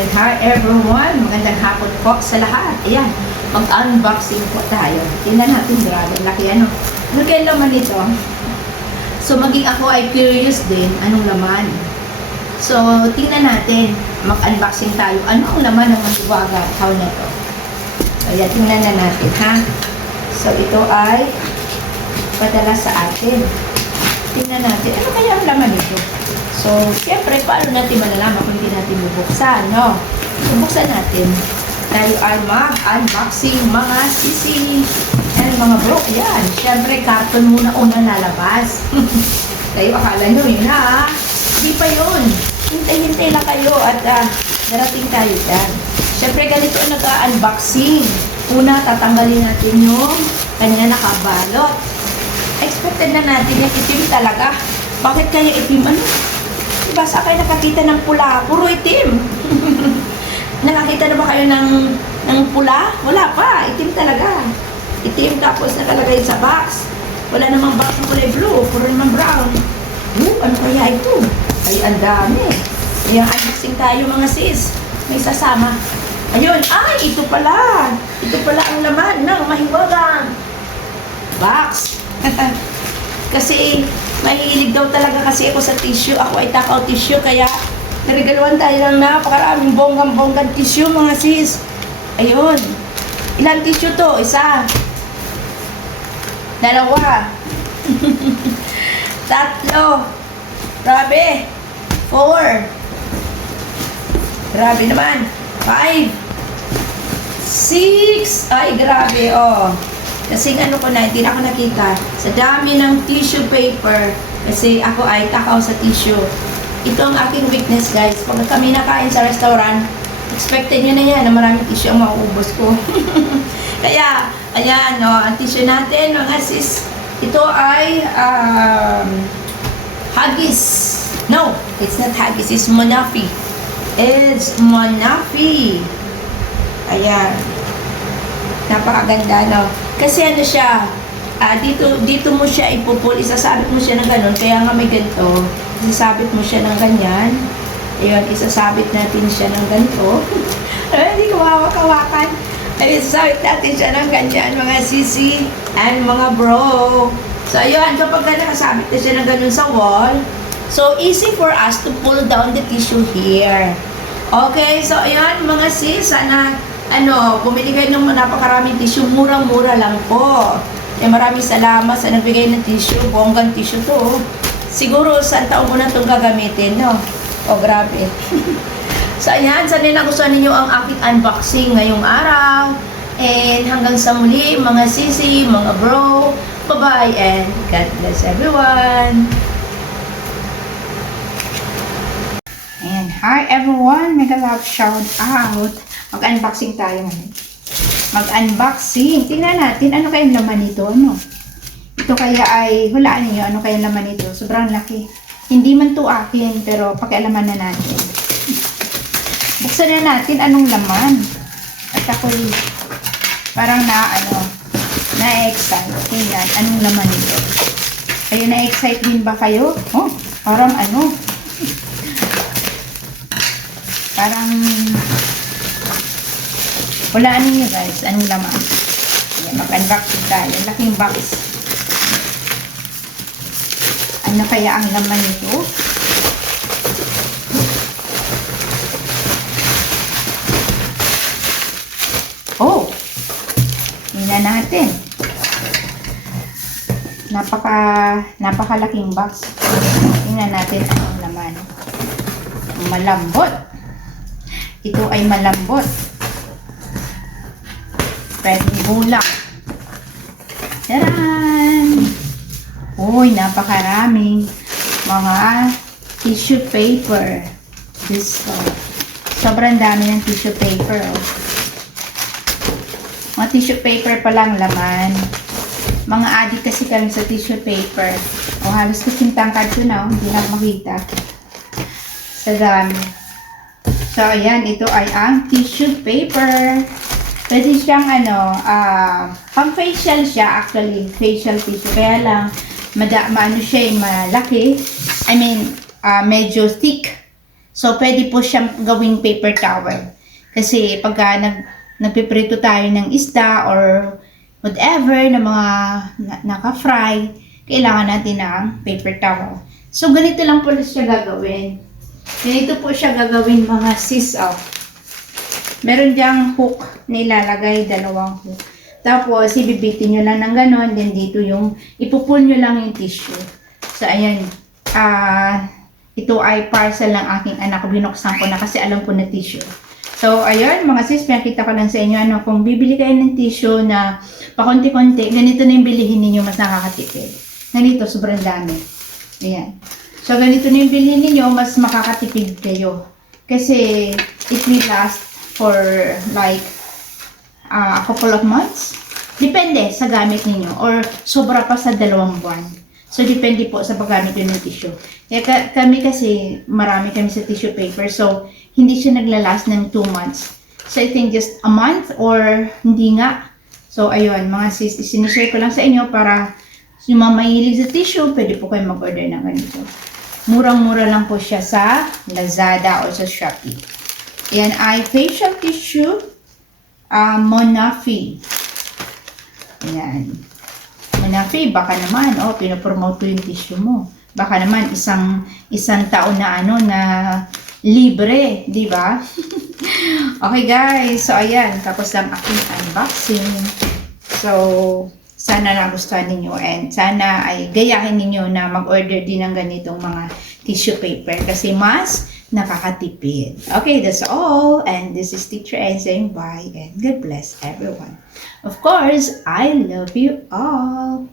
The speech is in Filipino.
And hi everyone! Magandang hapon po sa lahat. Ayan, mag-unboxing po tayo. Tingnan natin, grabe, laki ano. Ano kaya laman ito? So, maging ako ay curious din, anong laman. So, tingnan natin, mag-unboxing tayo. Ano ang laman ng matiwaga? How na ito? Ayan, tingnan na natin, ha? So, ito ay padala sa atin. Tingnan natin, ano kaya ang laman ito? So, siyempre, paano natin malalaman kung hindi natin bubuksan, no? So, buksan natin. Tayo ay mag-unboxing mga sisi and mga bro. Yan, siyempre, carton muna unang lalabas. Tayo, akala nyo yun, ha? Hindi pa yun. Hintay-hintay lang kayo at darating tayo dyan. Siyempre, ganito ang nag-unboxing. Una, tatanggalin natin yung kanya nakabalot. Expected na natin yung itim talaga. Bakit kaya itim? Ano? Diba sa kayo nakakita ng pula? Puro itim. Nakakita na ba kayo ng pula? Wala pa. Itim talaga. Itim tapos nakalagay sa box. Wala namang box ng kulay blue. Puro naman brown. Ano kaya ito? Ay, ang dami. Ayan, unboxing tayo mga sis. May sasama. Ayun. Ay, ito pala. Ito pala ang laman ng mahiwagang box. Kasi mahilig daw talaga kasi ako sa tissue. Ako ay takaw tissue, kaya narigaluan tayo ng napakaraming bonggang-bonggang tissue mga sis. Ayun. Ilang tissue to? Isa. Dalawa. Tatlo. Grabe. 4. Grabe naman. 5. 6. Ay, grabe, oh. Kasi ano ko na, hindi na ako nakita. Sa dami ng tissue paper, kasi ako ay takaw sa tissue. Ito ang aking weakness, guys. Pag kami nakain sa restaurant, expected nyo na yan na maraming tissue ang mauubos ko. Kaya, ayan, no, ang tissue natin, mga sis, ito ay Huggies. No, it's not Huggies, it's Monafi. It's Monafi. Ayan. Napakaganda, no? Kasi ano siya, dito mo siya ipupul, isasabit mo siya ng ganun, kaya nga may ganito, isasabit mo siya ng ganyan, ayun, isasabit natin siya ng ganito, ay, hindi ko hawak-hawakan, ay, isasabit natin siya ng ganyan, mga sisi, and mga bro. So, ayun, kapag nakasabit na siya ng ganun sa wall, so, easy for us to pull down the tissue here. Okay, so, ayun, mga sis, sana, bumili kayo ng napakaraming tissue, murang-mura lang po. Eh, maraming salamat sa nagbigay ng tissue, bonggang tissue to. Siguro, saan taon ko na itong gagamitin, no? Oh, grabe. So, ayan, sana nagustuhan ninyo ang aking unboxing ngayong araw. And hanggang sa muli, mga sisi, mga bro, bye-bye, and God bless everyone. And hi everyone, mega love shout out. Mag-unboxing tayo ngayon. Mag-unboxing. Tingnan natin, ano kayang laman nito, ano? Ito kaya ay, hulaan niyo, ano kayang laman nito? Sobrang laki. Hindi man to akin, pero pakialaman na natin. Buksan na natin anong laman. At ako'y parang na-excite. Tingnan, anong laman nito? Ayun, na-excite din ba kayo? Oh, parang parang hulaan ninyo guys, anong laman. Ayan, mag-unboxing tayo. Laking box. Ano kaya ang laman nito? Oh! Tingnan natin. Napakalaking box. Tingnan natin anong laman. Malambot. Ito ay malambot. Pwedeng bulak. Taran! Uy, napakaraming mga tissue paper. Gusto. Sobrang dami ng tissue paper. Oh. Mga tissue paper pa lang laman. Mga adik kasi kami sa tissue paper. O halos kasing tangkad ko na. Hindi na makita. Sa dami. So, ayan. Ito ay ang tissue paper. Pwede siyang pang facial siya actually, facial tissue. Kaya lang, maano siya malaki. I mean, medyo thick. So, pwede po siyang gawing paper towel. Kasi pagka nagpiprito tayo ng isda or whatever na mga naka-fry, kailangan natin ng paper towel. So, ganito lang po siya gagawin. Ganito po siya gagawin mga sis. Oh. Meron diyang hook na ilalagay, dalawang hook. Tapos, ibibitin nyo lang ng ganon. Then, dito yung, ipupul nyo lang yung tissue. So, ayan. Ito ay parcel ng aking anak. Binuksan ko na kasi alam ko na tissue. So, ayun, mga sis, pinakita ko lang sa inyo, kung bibili kayo ng tissue na pakonti-konti, ganito na yung bilihin ninyo, mas nakakatipid. Ganito, sobrang dami. Ayan. So, ganito na yung bilhin ninyo, mas makakatipid kayo. Kasi, it will last for like a couple of months. Depende sa gamit ninyo. Or sobra pa sa 2 buwan. So, depende po sa paggamit nyo ng tissue. Kaya kami kasi, marami kami sa tissue paper. So, hindi siya naglalast ng 2 months. So, I think just a month or hindi nga. So, ayun, mga sis, sinishare ko lang sa inyo para yung mga mahilig sa tissue, pwede po kayo mag-order ng ganito. Murang-mura lang po siya sa Lazada o sa Shopee. Yan ay facial tissue Monafi. Yan. Monafi, baka naman, pinopromote ko yung tissue mo. Baka naman isang taon na na libre, di ba? Okay guys, so ayan, tapos lang aking unboxing. So, sana nagustuhan ninyo and sana ay gayahin ninyo na mag-order din ng ganitong mga tissue paper kasi mas nakakatipid. Okay, that's all. And this is Teacher Anne saying bye and God bless everyone. Of course, I love you all.